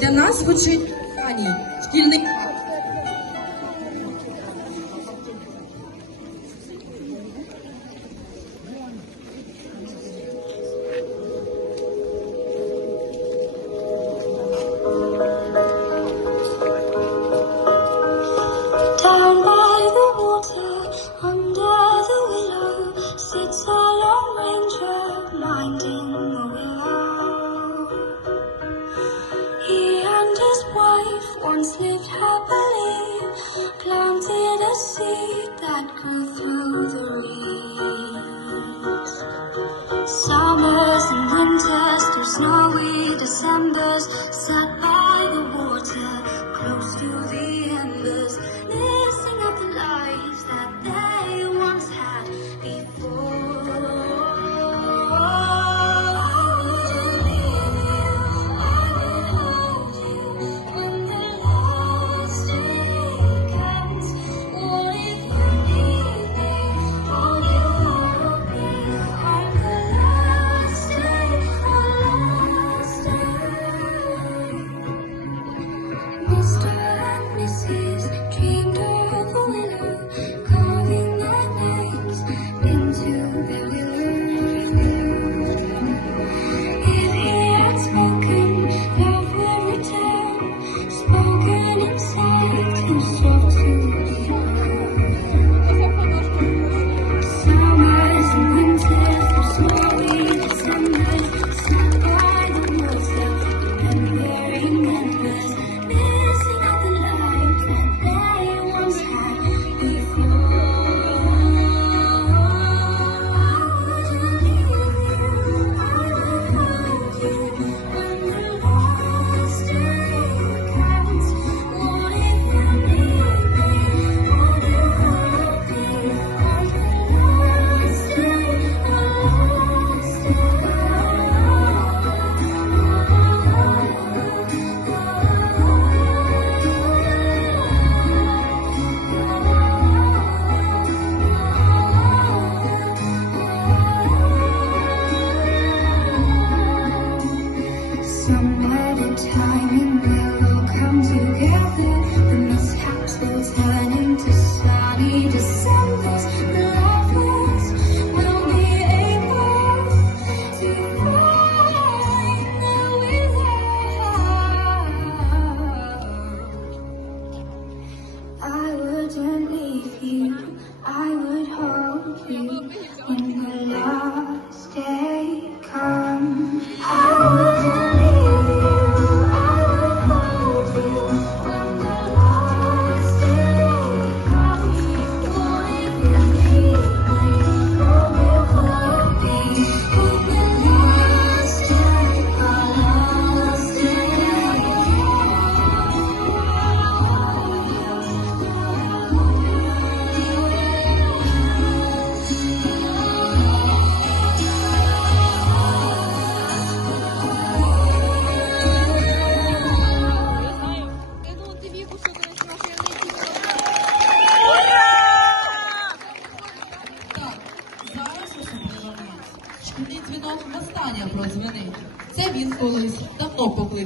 Для нас звучить Ані, шкільний. Down by the water, under the willow, sits a lone ranger minding the willow. He and his wife once lived happily, planted a seed that grew through the reeds. Summers and winters, through snowy Decembers, sat by the water, close to the embers, missing out the lives that they once had before. I wouldn't leave you, I would hold you when the last day comes. What if you need me? All you wanna be on the last day, the last day. Mr. and Mrs. dreamed of a willow, carving their names into their willow. If he had spoken, love would return, spoken in sight and soft to the summers and winters, through snowy Decembers, sat by the water, remembering members, missing out the lives that they once had before. I wouldn't leave you, I would hold you when the last day comes. What if you need me? All you wanna be on the last day, the last Some at a time and we'll all come together. The mishaps will turn into sunny Decembers. The loved ones will be able to find their willow. I wouldn't leave you, I would hold you when the last day comes. I wouldn't leave you, I would hold you when the last day comes. What if you need me? Where will you be when the last day, the last Зараз особливо мить. Шкільний дзвінок востаннє продзвенить. Це він колись давно покликав.